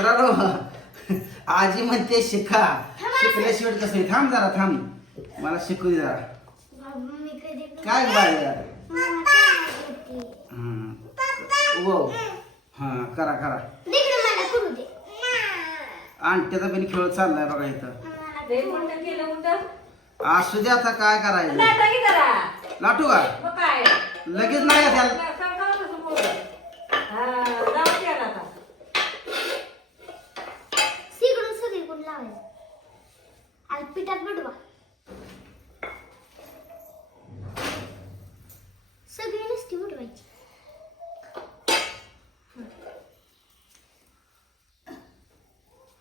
मित्रांनो आजी म्हणते शिका. शिकल्याशिवाय कसं आहे? थांब जरा थांब. मला शिकू दे जरा. काय जरा? करते? हं. वो हा. करा करा. तिकडे मला करू दे. आणट्याचा पण खेळ चाललाय बघा इथं. मला ते उलटं केलं उलटं. असू दे आता काय करायचं? लाटा की जरा. लाटू का? मग काय? लगेच नाही त्याला का- का- का तसं बोलत? हा, जाऊ द्या ना आता. तिकडून सगळीकडून लावायचं आणि पिठात बुडवा. सगळी नसती बुडवायची.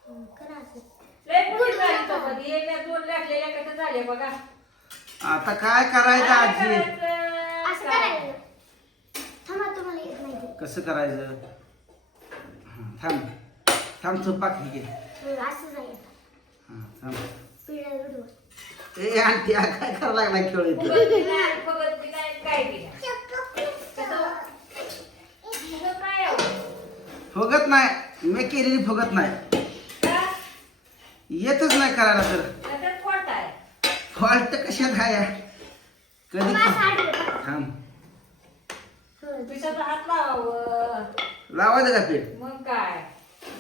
हं, करा. आता काय करायचं आजी? असं करायचं. थांबा तुम्हाला येत नाही ते. कसं करायचं? हं, थांब. थांब तू पाकी घे. हं, असं हं, थांब. ए आंटी हा काय करायला लागला खेळ इथं? फुगत नाही, नाही, मी केलेली फुगत नाही. येतच नाही करायला तर. फॉल्ट कशात आहे? कधी थांब. लावायचं का पीठ मग काय?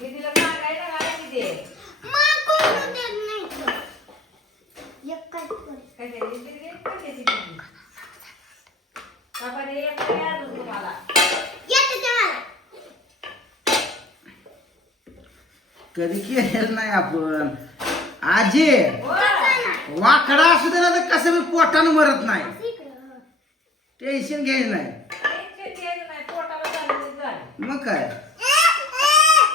दीदीला सांगायला काय तिथे मग करू देत नाही तर. एक काय कर. काय ते दीदी घे, काय ते दीदी? बाबा रे, एक काय अजून तुम्हाला येतं ते मला. कधी केलेलं नाही आपण. आजी वाकडा असू दे ना तर कसं मी पोटानं मरत नाही. टेन्शन घ्यायचं नाही. मग काय?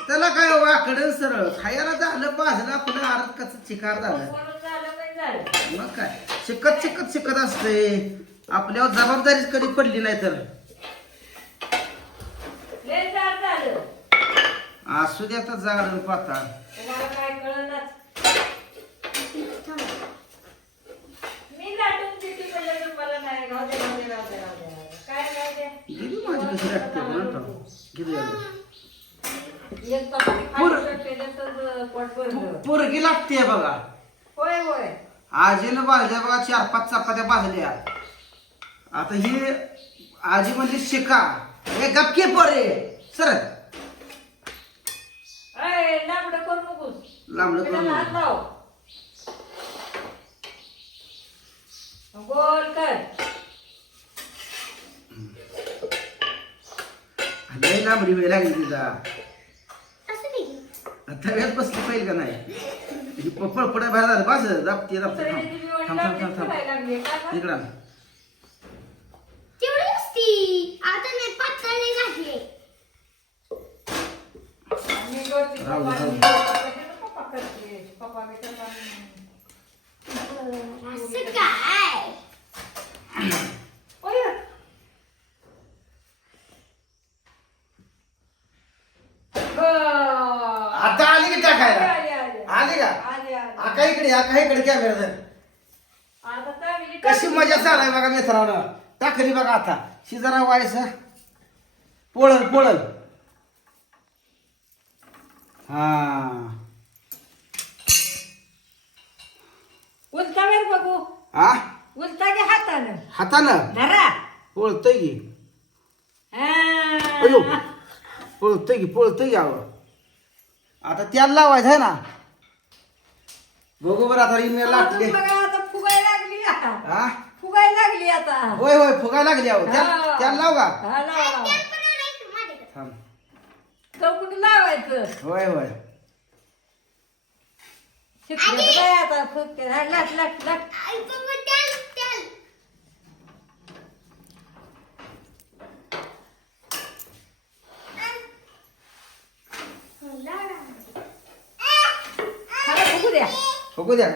त्याला काय हो, वाकडं सरळ. खायला झालं पाजलं आपलं आरत कसं चिकार झालं. मग काय? शिकत शिकत शिकत असते. आपल्यावर जबाबदारीच कधी पडली नाही तर. असू दे आता जागरण? गेली माझी कशी लागते. पोरगी लागते बघा. आजीनं भाजल्या बघा चार पाच चपात्या भाजल्या आता ही आजी म्हणजे शिका हे गपके पोरे सर लांबडं करू नकोस. लांबडं करू पिठाला हात नको. लाव. गोल कर लय लांबडी वेळ लागली तिचा असं नाही की. आता वेळ बसली पाहिजे का नाही ही पुढे बाहेर झालं बस दाबते सगळ्यांची थांब थांब थांब थांब? इकडं आण. तेवढी असती आता नाही पातळ नाही घातली मी करते, राहू दे, पप्पा, राहू मी दे. करते, पप्पा करते. पप्पा बी करतात. असं काय ओय. गं. आता आली की टाकायला आली, आली. आली का इकडे आका इकडे कॅमेरा धर आता चांगली कशी. मजा चालाय बघा मित्रांनो. टाकली बघा आता. शिजरा वायस. पोळल पोळल. हा. उलटा वेळ बघू. हा उलटा घे हातानं? हातानं? धरा. पोळतय की. हा. अयो. पोळतय की पोळतय की आवं आता त्याला लावायचं आहे ना. बघू बरं आता ईमेल लागले आता लागली आता. हा फुगायला लागली आता होय होय फुगायला लागली आहो त्या हा. त्याला लाव का हा, लावा, लावा. पण नाही माझ्याकडे. थांब चौकटी लावायचं होय होय शिकलं काय आता फुगते. लाट लाट लाट आई, बाबा, त्याल, त्याल. हं, लाडा. खाली फुगू द्या फुगू द्या.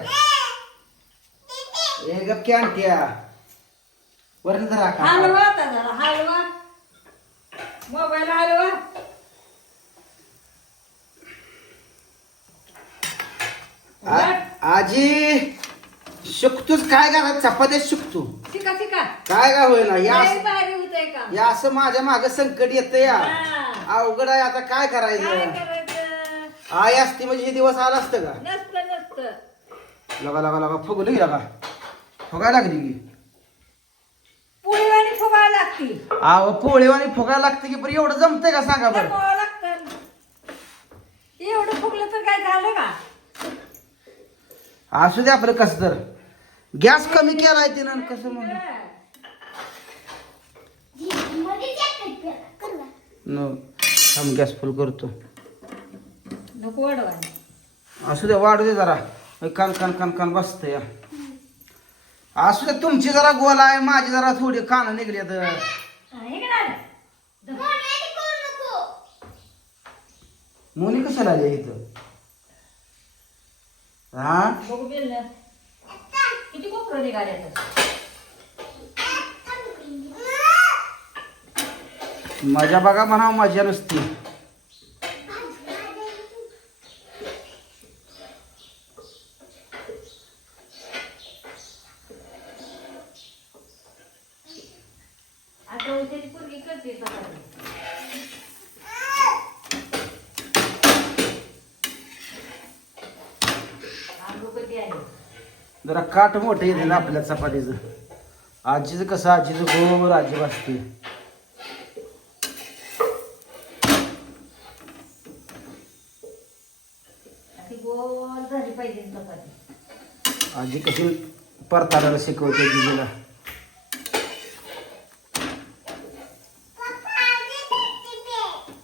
ए गपकी आणत्या वरण धरा का? हलवा आता जरा हलवा. मोबाईल हलवा. आ- आजी शिकतोच काय करा चपात्या शिकतो. शिका शिका. काय काय होईना? या लय भारी होतंय का? या असं माझ्या माग संकट येत या. हा. अवघड आहे आता काय काय करायचं करायचं? आई असती म्हणजे हे दिवस आला असतं का? नसतं नसतं. लगा लगा लगा फुगली की लगा। फुगायला लागली की? पोळीवाणी फुगायला लागती. आव पोळीवाणी फुगायला लागते की पण एवढं जमतंय का सांगा बरं? जमावं लागतं. एवढं फुगलं तर काय झालं का? असू दे आपलं कसं तर. गॅस कमी केलाय तिनं कसं म्हणून थांब गॅस फुल करतो. नको वाढवा असू दे वाढू दे जरा. हे कान कान कान कान बसत या असू दे तुमची जरा गोल आहे माझी जरा थोडी कान निघली तर हे का नाही? मोठ्याने करू नको. मुली कशाला आली इथं हा बघू बिल ना. किती कोपरं निघाले आता? मजा बघा म्हणा मजा नसती आता जरा काठ मोठं येते ना आपल्या चपातीचं. आजीचं कसं आजीचं गोबर आजी बसते ती गोल झाली पाहिजे चपाती. आजी कशी परताडायला शिकवते दिदीला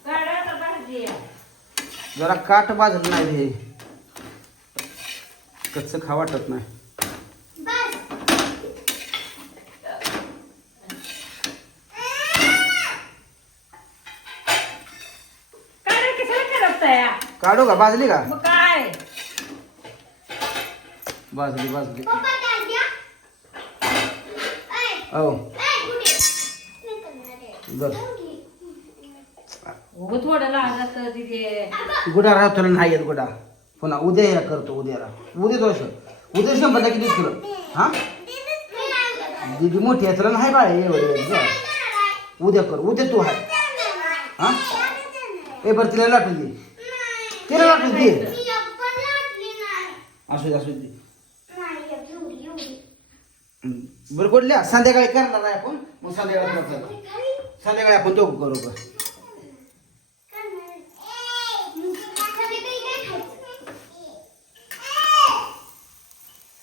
काढा आता भाजी आहे. जरा काठ बाजलं नाही हे. कच्चं खा वाटत नाही. काढा का? बाजली का? मग काय? बाजली बाजली. पप्पा काय द्या? ऐ, हो ऐ, कुठे? मी करणार आहे. बर. थोडं तिथे. गुडा राहतो तुला नाही येत गुडा. पुन्हा उद्या या करतो उद्याला उद्या दोष उद्या शंभर टक्के देत हा? दिदी मोठी आहे तुला नाही बाळ एवढी उद्या कर उद्या तू आहे हा? ए बरं तिला लाटून दे. तिला लाटून दे. असू दे असू दे. बरं गोडल्या संध्याकाळी करणार आहे आपण. मग संध्याकाळी करत संध्याकाळी आपण दोघं करू का करणार आहे. मग संध्याकाळी काय खायचं?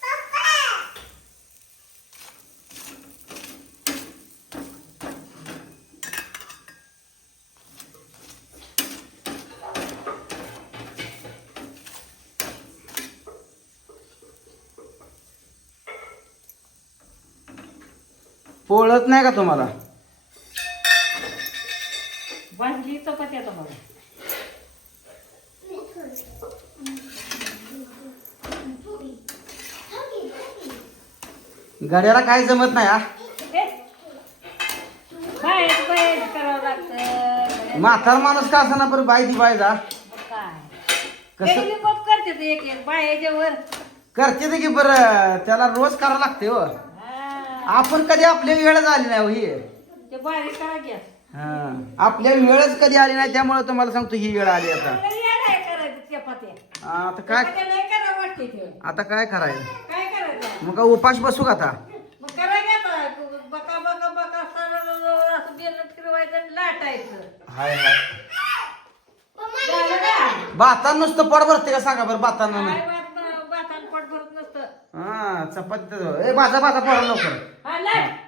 पप्पा. पोळत नाही का तुम्हाला? भाजली चपाती आता मला गड्याला काही जमत नाही हा? ए, बाहेर बाहेर करावं लागतं. म्हातार माणूस का असं ना बरं बाई ती बाई जा? काय? कसं? करते एक एक करते ते की बरं त्याला रोज करावं लागते हा, आपण कधी आपली वेळ झाली नाही हो ही. ते बारीक करा गॅस हा. आपल्या वेळच कधी आली नाही त्यामुळे तुम्हाला सांगतो ही वेळ आली आता. करायचं चपात्या. आता काय चपात्या लय करा वाटते ते. आता काय करायचं? काय करायचं? मग काय उपास बसू का आता? मग करायचं आता? बका बका बका सरळ असं बेलन फिरवायचं आणि लाटायचं. हाय हाय. झालं का? भातान नुसतं पड भरते का सांगा बरं भातान? काय बात बातान पोट भरत नसतं. हा चपाती तर- ए भाजा भाजा पडा लवकर. हा लाट